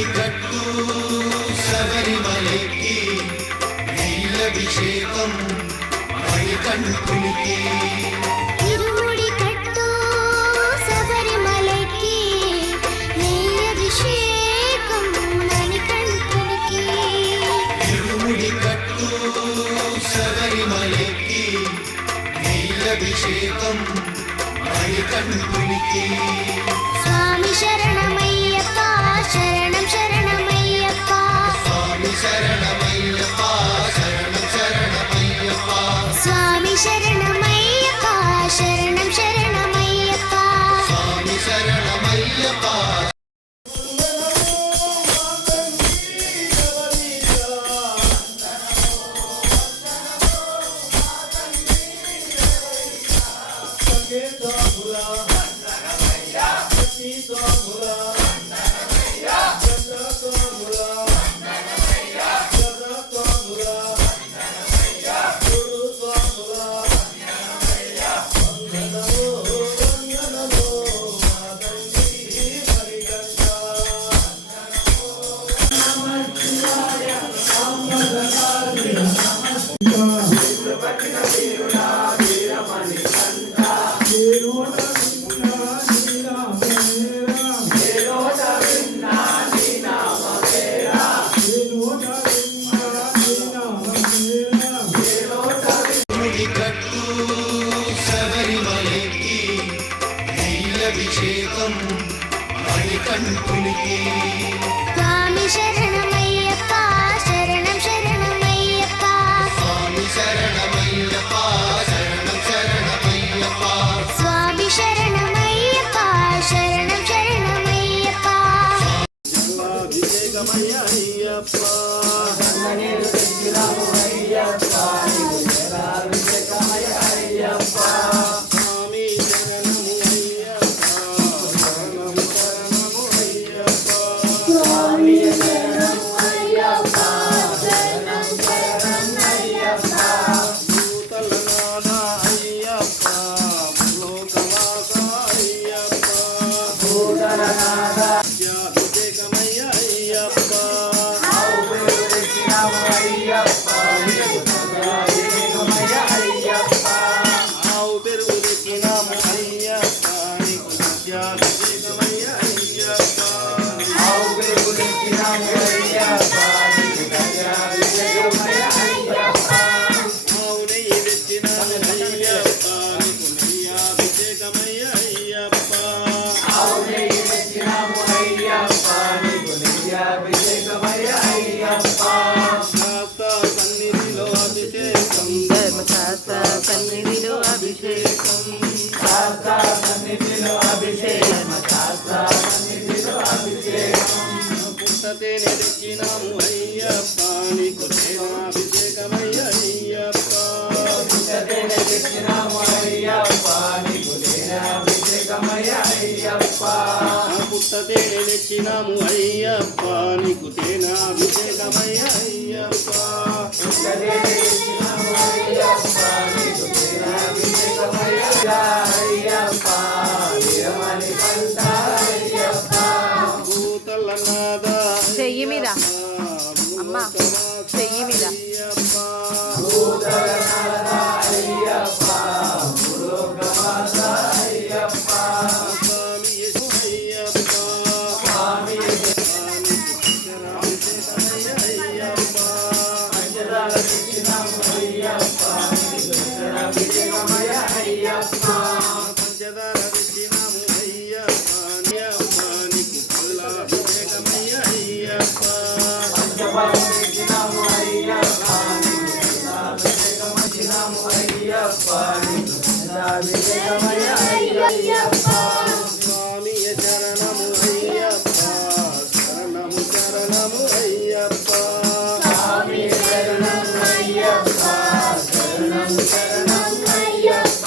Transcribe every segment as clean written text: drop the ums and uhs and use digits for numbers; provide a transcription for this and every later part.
ఇరుముడి కట్టు శబరిమలకి నీలభిషేకం మణికంఠునికి ఇరుముడి కట్టు శబరిమలకి నీలభిషేకం మణికంఠునికి ఇరుముడి కట్టు శబరిమలకి నీలభిషేకం మణికంఠునికి స్వామి శరణమయ్యప్ప శరణం శరణమయ్యప్ప స్వామి శరణమయ్యప్ప శరణం శరణమయ్యప్ప స్వామి శరణమయ్యప్ప శరణం శరణమయ్యప్ప స్వామి శరణమయ్యప్ప అభిషేకం మణికంఠునికి స్వామి శరణమయ్యప్ప శరణం శరణమయ్యప్ప స్వామి శరణమయ్యప్ప శరణం శరణమయ్యప్ప స్వామి శరణమయ్యప్ప శరణం శరణమయ్యప్ప అభిషేకమయ్యప్ప సన్నిధిలో అభిషేకం పుట్టతేనే తెచ్చినాము అయ్యప్ప నీకు అభిషేకమయ్యప్ప పుట్టతేనే తెచ్చినాము అయ్యప్ప నీకు తేనాభిషేకమయ్యప్ప చెయ్యి మీద అమ్మ చెయ్యి మీద స్వామి శరణము అయ్యప్ప శరణము శరణము అయ్యప్ప స్వామి శరణము అయ్యప్ప శరణము శరణము అయ్యప్ప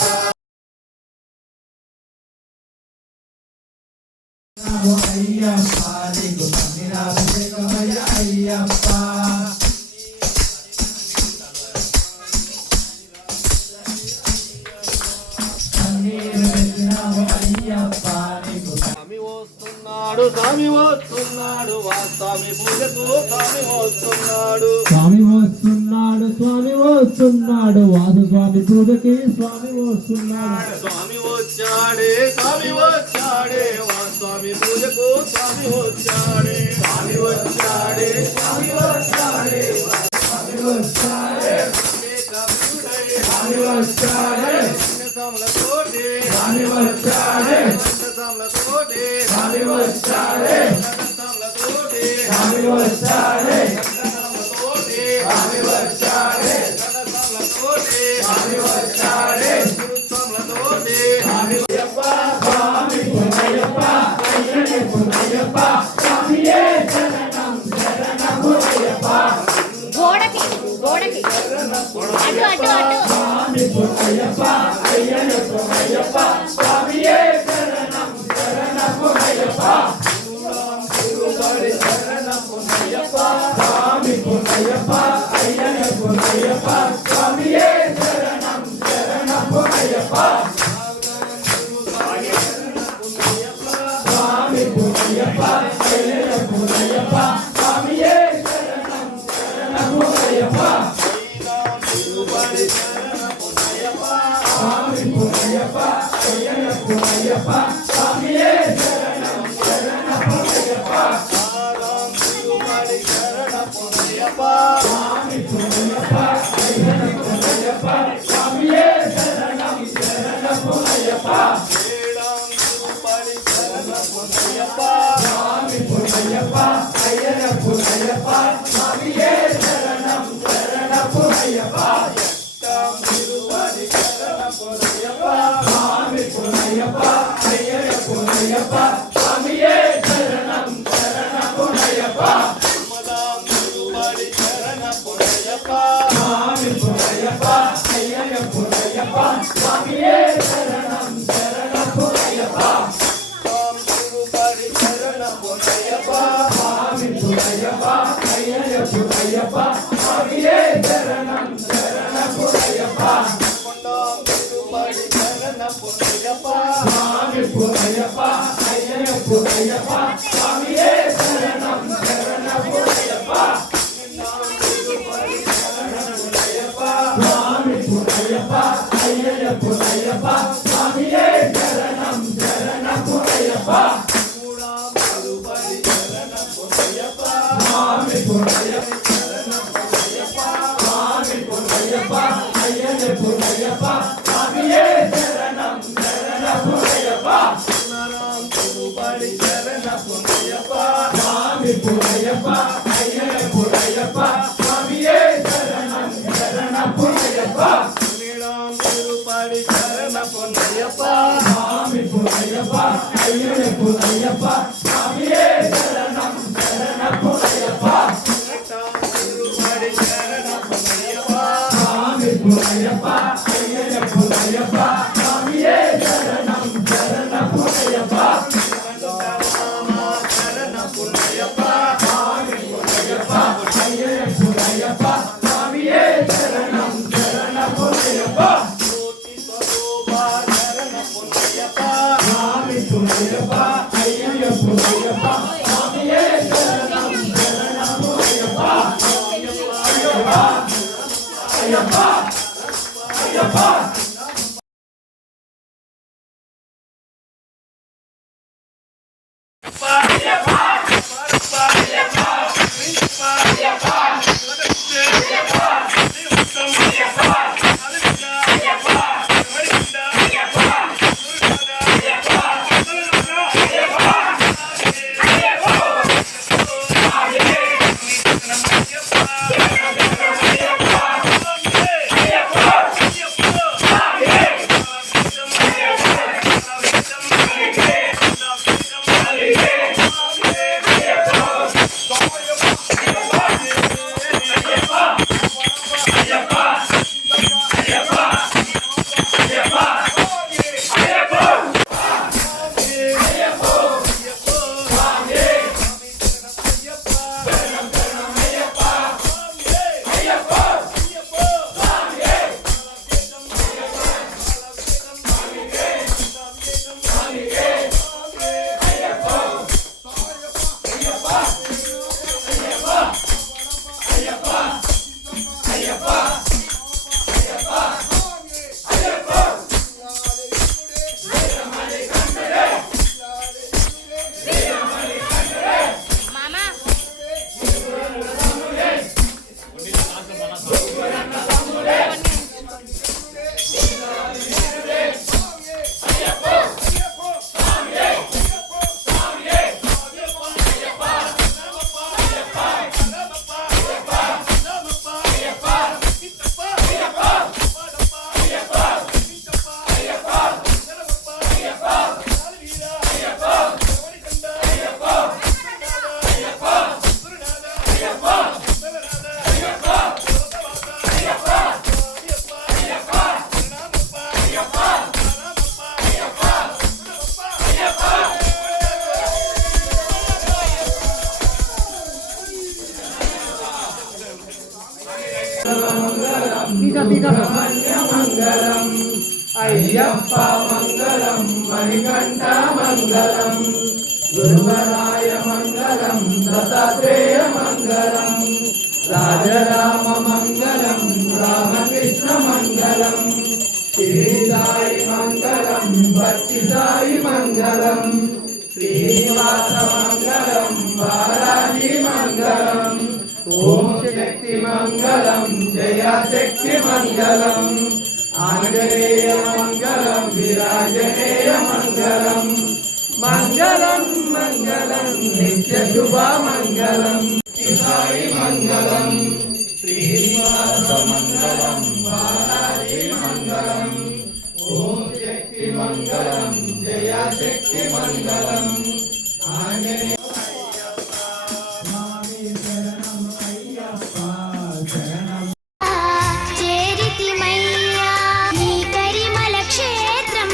స్వామి వస్తున్నాడు వస్తున్నాడు స్వామి వస్తున్నాడు స్వామి పూజకు స్వామి వస్తున్నాడు స్వామి వస్తున్నాడు స్వామి వస్తున్నాడు వాసు స్వామి పూజకి స్వామి వస్తున్నాడు స్వామి వచ్చాడే స్వామి వచ్చాడే స్వామి పూజకు స్వామి వచ్చాడే స్వామి వచ్చాడే స్వామి వచ్చాడే స్వామి వచ్చాడే స్వామి వచ్చాడే సమలతోటి స్వామి వచ్చాడే సమలతోటి స్వామి వచ్చాడే సమలతోటి స్వామి వచ్చాడే సమలతోటి స్వామి వచ్చాడే సమలతోటి స్వామి వచ్చాడే సమలతోటి స్వామి అయ్యప్ప స్వామి పునయ్యప్ప అయ్యనే పునయ్యప్ప స్వామియే శరణం శరణం అయ్యప్ప గోడకి అటు అటు అటు స్వామి పునయ్యప్ప అయ్యనే పునయ్యప్ప స్వామియే శరణం శరణం అయ్యప్ప గురుబడి శరణం పునయ్యప్ప స్వామి పునయ్యప్ప అయ్యనే పునయ్యప్ప స్వామియే శరణం శరణం అయ్యప్ప స్వామి పునయ్యప్ప అయ్యనే పునయ్యప్ప స్వామియే శరణం శరణం అయ్యప్ప గురుబడి శరణం పునయ్యప్ప స్వామి పునయ్యప్ప అయ్యనే పునయ్యప్ప స్వామియే శరణం శరణం అయ్యప్ప గురుబడి శరణం పునయ్యప్ప స్వామి పునయ్యప్ప అయ్యనే పునయ్యప్ప స్వామియే శరణం శరణం అయ్యప్ప గురుబడి శరణం పునయ్యప్ప స్వామి పునయ్యప్ప అయ్యనే పునయ్యప్ప స్వామియే శరణం శరణం అయ్యప్ప గురుబడి శరణం పునయ్యప్ప స్వామి పునయ్యప్ప అయ్యనే పునయ్యప్ప స్వామియే శరణం శరణం అయ్యప్ప గురుబడి శరణం పునయ్యప్ప స్వామి పునయ్యప్ప అయ్యనే పునయ్యప్ప స్వామియే శరణం శరణం అయ్యప్ప గురుబడి శరణం పునయ్యప్ప స్వామి పునయ్యప్ప అయ్యనే పునయ్యప్ప స్వామియే శరణం శరణం అయ్యప్ప గురుబడి శరణం పునయ్యప్ప స్వామి పునయ్యప్ప అయ్యనే పునయ్యప్ప స్వామియే శరణం శరణం అయ్యప్ప గురుబడి శరణం పునయ్యప్ప స్వామి పునయ్యప్ప అయ్యనే పునయ్యప్ప స్వామియే శరణం శరణం అయ్యప్ప గురుబడి శరణం పునయ్యప్ప స్వామి పునయ్యప్ప స్వామి పునయ్యప్ప అయ్యనే పునయ్యప్ప స్వామియే శరణం శరణం అయ్యప్ప గురుబడి శరణం పునయ్యప్ప స్వామి పునయ్యప్ప అయ్యనే పునయ్యప్ప స్వామియే శరణం శరణం అయ్యప్ప గురుబడి శరణం పునయ్యప్ప స్వామి పునయ్యప్ప అయ్యనే పునయ్యప్ప స్వామియే శరణం శరణం అయ్యప్ప గురుబడి శరణం పునయ్యప్ప స్వామి పునయ్యప్ప అయ్యనే పునయ్యప్ప స్వామియే శరణం శరణం అయ్యప్ప శరణం పునయ్యప్ప స్వామి పునయ్యప్ప అయ్యనే పునయ్యప్ప స్వామియే శరణం శరణం అయ్యప్ప జ్యోతి స్వరూప శరణం పునయ్యప్ప స్వామి పునయ్యప్ప అయ్యనే పునయ్యప్ప స్వామియే శరణం శరణం అయ్యప్ప అయ్యప్ప అయ్యప్ప అయ్యప్ప మామా మంగళం అయ్యప్ప మంగళం మణికంఠ మంగళం గురువరాయ మంగళం దత్తాత్రేయ మంగళం రాజరామ మంగళం రామకృష్ణ మంగళం శ్రీసాయి మంగళం భక్తి సాయి మంగళం శ్రీనివాస మంగళం బాలాజీ మంగళం ఓం శక్తి మంగళం జయ శక్తి మంగళం ఆంజనేయ మంగళం విరాజనేయ మంగళం మంగళం మంగళం నిత్య శుభ మంగళం సాయి మంగళం శ్రీనివాస మంగళం బాలాజీ మంగళం ఓం శక్తి మంగళం జయ శక్తి మంగళం ఆంజనేయ చేరితిమయ్యా నీ కరిమల క్షేత్రం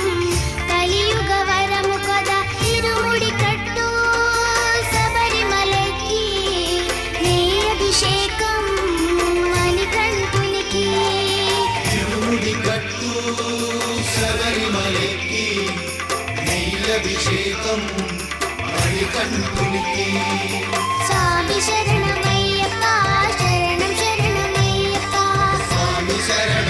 కలియుగ వరము కదా ఇరుముడి కట్టు శబరిమలకి నీ అభిషేకం మణికంఠునికి ఇరుముడి కట్టు శబరిమలకి నీలభిషేకం మణికంఠునికి స్వామి శరణమయ్యప్ప శరణం శరణమయ్యప్ప స్వామి శరణ